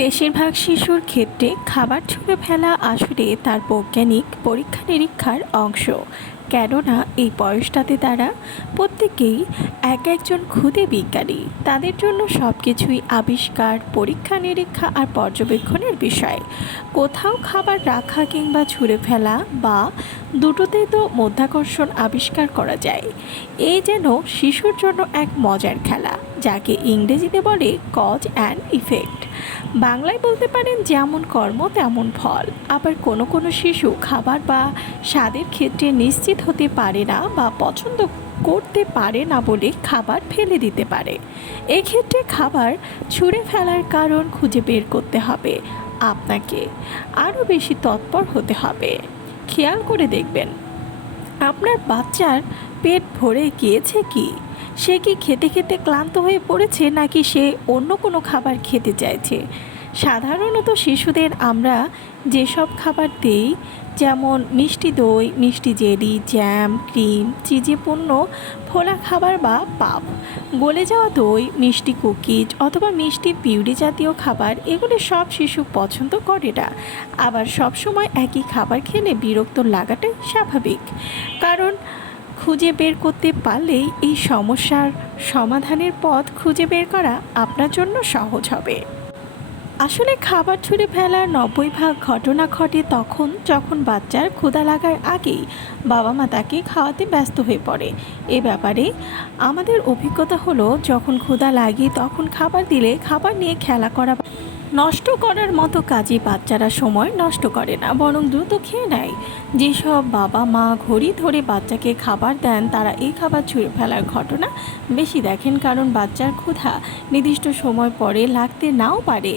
বেশিরভাগ শিশুর ক্ষেত্রে খাবার ছুঁড়ে ফেলা আসলে তার বৈজ্ঞানিক পরীক্ষা নিরীক্ষার অংশ। কেননা এই বয়সটাতে তারা প্রত্যেকেই এক একজন ক্ষুদে বিজ্ঞানী। তাদের জন্য সব কিছুই আবিষ্কার, পরীক্ষা নিরীক্ষা আর পর্যবেক্ষণের বিষয়। কোথাও খাবার রাখা কিংবা ছুঁড়ে ফেলা বা দুটোতেই তো মধ্যাকর্ষণ আবিষ্কার করা যায়। এই যেন শিশুর জন্য এক মজার খেলা, যাকে ইংরেজিতে বলে কজ অ্যান্ড ইফেক্ট। বাংলায় বলতে পারেন যেমন কর্ম তেমন ফল। আবার কোনো কোনো শিশু খাবার বা স্বাদের ক্ষেত্রে নিশ্চিত হতে পারে না বা পছন্দ করতে পারে না বলে খাবার ফেলে দিতে পারে। এক্ষেত্রে খাবার ছুঁড়ে ফেলার কারণ খুঁজে বের করতে হবে আপনাকে। আরও বেশি তৎপর হতে হবে। খেয়াল করে দেখবেন আপনার বাচ্চার পেট ভরে গিয়েছে কি, সে কি খেতে খেতে ক্লান্ত হয়ে পড়েছে নাকি সে অন্য কোনো খাবার খেতে চাইছে। সাধারণত শিশুদের আমরা যেসব খাবার দিই, যেমন মিষ্টি দই, মিষ্টি জেলি, জ্যাম, ক্রিম, চিজে পূর্ণ ফোলা খাবার বা পাপ, গলে যাওয়া দই, মিষ্টি কুকিজ অথবা মিষ্টি পিউরি জাতীয় খাবার, এগুলো সব শিশু পছন্দ করে না। আবার সবসময় একই খাবার খেলে বিরক্ত লাগাটাই স্বাভাবিক। কারণ খুঁজে বের করতে পারলেই এই সমস্যার সমাধানের পথ খুঁজে বের করা আপনার জন্য সহজ হবে। আসলে খাবার ছুঁড়ে ফেলার 90% ঘটনা ঘটে তখন যখন বাচ্চার ক্ষুধা লাগার আগেই বাবা মা তাকে খাওয়াতে ব্যস্ত হয়ে পড়ে। এ ব্যাপারে আমাদের অভিজ্ঞতা হলো, যখন ক্ষুধা লাগে তখন খাবার দিলে খাবার নিয়ে খেলা করা, নষ্ট করার মতো কাজে বাচ্চারা সময় নষ্ট করে না, বরং দ্রুত খেয়ে নেয়। যেসব বাবা মা ঘড়ি ধরে বাচ্চাকে খাবার দেন তারা এই খাবার ছুঁড়ে ফেলার ঘটনা বেশি দেখেন, কারণ বাচ্চার ক্ষুধা নির্দিষ্ট সময় পরে লাগতে নাও পারে।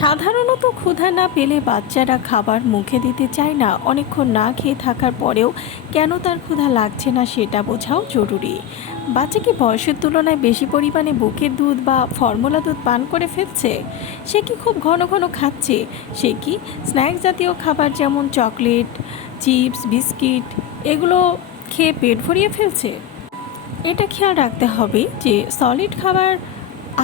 সাধারণত ক্ষুধা না পেলে বাচ্চারা খাবার মুখে দিতে চায় না। অনেকক্ষণ না খেয়ে থাকার পরেও কেন তার ক্ষুধা লাগছে না সেটা বোঝাও জরুরি। বাচ্চা কি বয়সের তুলনায় বেশি পরিমাণে বুকের দুধ বা ফর্মুলা দুধ পান করে ফেলছে? সে কি খুব ঘন ঘন খাচ্ছে? সে কি স্ন্যাক্স জাতীয় খাবার যেমন চকলেট, চিপস, বিস্কিট এগুলো খেয়ে পেট ভরিয়ে ফেলছে? এটা খেয়াল রাখতে হবে যে সলিড খাবার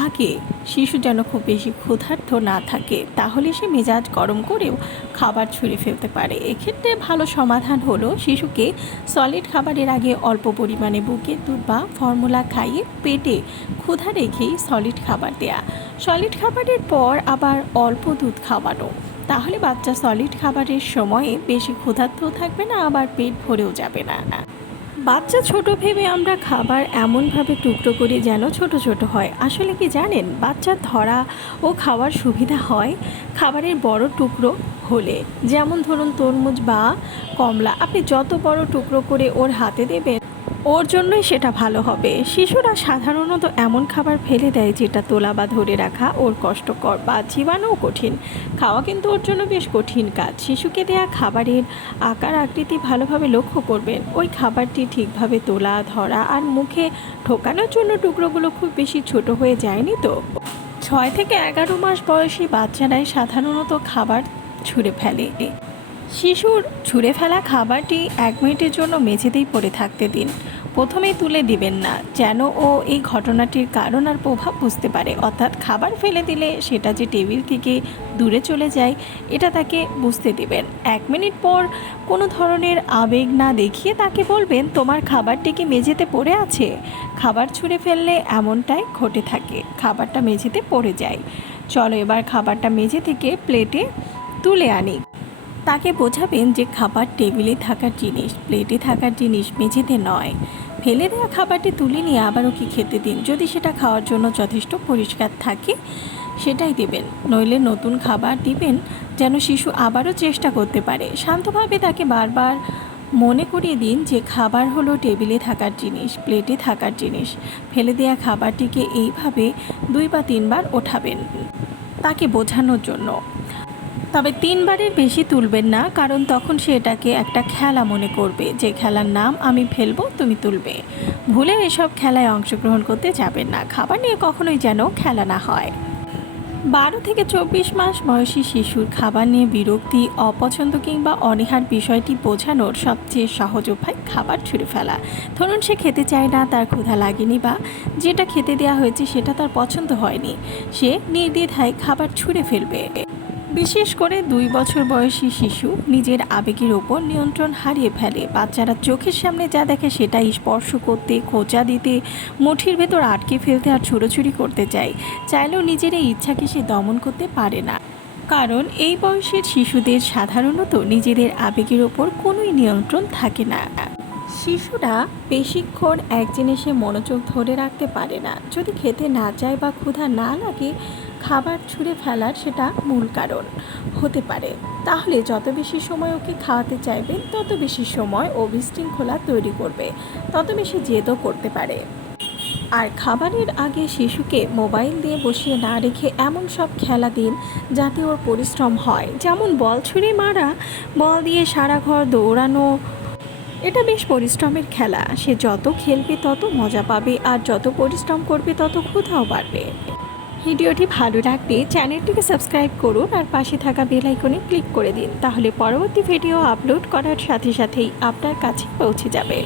আগে শিশু যেন খুব বেশি ক্ষুধার্ত না থাকে, তাহলে সে মেজাজ গরম করেও খাবার ছুঁড়ে ফেলতে পারে। এক্ষেত্রে ভালো সমাধান হলো শিশুকে সলিড খাবারের আগে অল্প পরিমাণে বুকের দুধ বা ফর্মুলা খাইয়ে পেটে ক্ষুধা রেখেই সলিড খাবার দেয়া। সলিড খাবারের পর আবার অল্প দুধ খাওয়ানো, তাহলে বাচ্চা সলিড খাবারের সময়ে বেশি ক্ষুধার্তও থাকবে না, আবার পেট ভরেও যাবে না। বাচ্চা ছোট ভেবে আমরা খাবার এমনভাবে টুকরো করি যেন ছোট ছোট হয়। আসলে কি জানেন, বাচ্চার ধরা ও খাওয়ার সুবিধা হয় খাবারের বড় টুকরো হলে। যেমন ধরুন তরমুজ বা কমলা, আপনি যত বড় টুকরো করে ওর হাতে দেবেন ওর জন্যই সেটা ভালো হবে। শিশুরা সাধারণত এমন খাবার ফেলে দেয় যেটা তোলা বা ধরে রাখা ওর কষ্টকর বা চিবানোও কঠিন। খাওয়া কিন্তু ওর জন্য বেশ কঠিন কাজ। শিশুকে দেয়া খাবারের আকার আকৃতি ভালোভাবে লক্ষ্য করবেন। ওই খাবারটি ঠিকভাবে তোলা, ধরা আর মুখে ঢোকানোর জন্য টুকরোগুলো খুব বেশি ছোট হয়ে যায়নি তো। 6 থেকে 11 মাস বয়সী বাচ্চারাই সাধারণত খাবার ছুঁড়ে ফেলে। শিশুর ছুঁড়ে ফেলা খাবারটি 1 মিনিটের জন্য মেঝেতেই পড়ে থাকতে দিন। প্রথমেই তুলে দিবেন না, যেন ও এই ঘটনাটির কারণ আর প্রভাব বুঝতে পারে। অর্থাৎ খাবার ফেলে দিলে সেটা যে টেবিল থেকে দূরে চলে যায় এটা তাকে বুঝতে দিবেন। 1 মিনিট পর কোনো ধরনের আবেগ না দেখিয়ে তাকে বলবেন, তোমার খাবারটি কি মেঝেতে পড়ে আছে? খাবার ছুঁড়ে ফেললে এমনটাই ঘটে থাকে, খাবারটা মেঝেতে পড়ে যায়। চলো এবার খাবারটা মেঝে থেকে প্লেটে তুলে আনি। তাকে বোঝাবেন যে খাবার টেবিলে থাকার জিনিস, প্লেটে থাকার জিনিস, মেঝেতে নয়। ফেলে দেওয়া খাবারটি তুলে নিয়ে আবার ওকে খেতে দিন। যদি সেটা খাওয়ার জন্য যথেষ্ট পরিষ্কার থাকে সেটাই দেবেন, নইলে নতুন খাবার দিবেন যেন শিশু আবারও চেষ্টা করতে পারে। শান্তভাবে তাকে বারবার মনে করিয়ে দিন যে খাবার হলো টেবিলে থাকার জিনিস, প্লেটে থাকার জিনিস। ফেলে দেওয়া খাবারটিকে এইভাবে 2 বা 3 বার ওঠাবেন তাকে বোঝানোর জন্য। তবে 3 বারের বেশি তুলবেন না, কারণ তখন সে এটাকে একটা খেলা মনে করবে, যে খেলার নাম আমি ফেলবো তুমি তুলবে। ভুলেও এসব খেলায় অংশগ্রহণ করতে যাবেন না। খাবার নিয়ে কখনোই যেন খেলা না হয়। 12 থেকে 24 মাস বয়সী শিশুর খাবার নিয়ে বিরক্তি, অপছন্দ কিংবা অনীহার বিষয়টি বোঝানোর সবচেয়ে সহজ উপায় খাবার ছুঁড়ে ফেলা। ধরুন সে খেতে চায় না, তার ক্ষুধা লাগেনি বা যেটা খেতে দেওয়া হয়েছে সেটা তার পছন্দ হয়নি, সে নির্দ্বিধায় খাবার ছুঁড়ে ফেলবে। বিশেষ করে 2 বছর বয়সী শিশু নিজের আবেগের ওপর নিয়ন্ত্রণ হারিয়ে ফেলে। বাচ্চারা চোখের সামনে যা দেখে সেটাই স্পর্শ করতে, খোঁচা দিতে, মুঠির ভেতর আটকে ফেলতে আর ছোড়াছুড়ি করতে চায়। চাইলেও নিজের এই ইচ্ছাকে সে দমন করতে পারে না, কারণ এই বয়সের শিশুদের সাধারণত নিজেদের আবেগের ওপর কোনোই নিয়ন্ত্রণ থাকে না। শিশুরা বেশিক্ষণ এক জিনিসে মনোযোগ ধরে রাখতে পারে না। যদি খেতে না চায় বা ক্ষুধা না লাগে, খাবার ছুঁড়ে ফেলার সেটা মূল কারণ হতে পারে। তাহলে যত বেশি সময় ওকে খাওয়াতে চাইবেন, তত বেশি সময় ও বিশৃঙ্খলা তৈরি করবে, তত বেশি জেদও করতে পারে। আর খাবারের আগে শিশুকে মোবাইল দিয়ে বসিয়ে না রেখে এমন সব খেলা দিন যাতে ওর পরিশ্রম হয়, যেমন বল ছুঁড়ে মারা, বল দিয়ে সারা ঘর দৌড়ানো। এটা বেশ পরিশ্রমের খেলা। সে যত খেলবে তত মজা পাবে, আর যত পরিশ্রম করবে তত ক্ষুধাও বাড়বে। ভিডিওটি ভালো লাগলে চ্যানেলটিকে সাবস্ক্রাইব করুন আর পাশে থাকা বেল আইকনে ক্লিক করে দিন, তাহলে পরবর্তী ভিডিও আপলোড করার সাথে সাথেই আপনার কাছে পৌঁছে যাবে।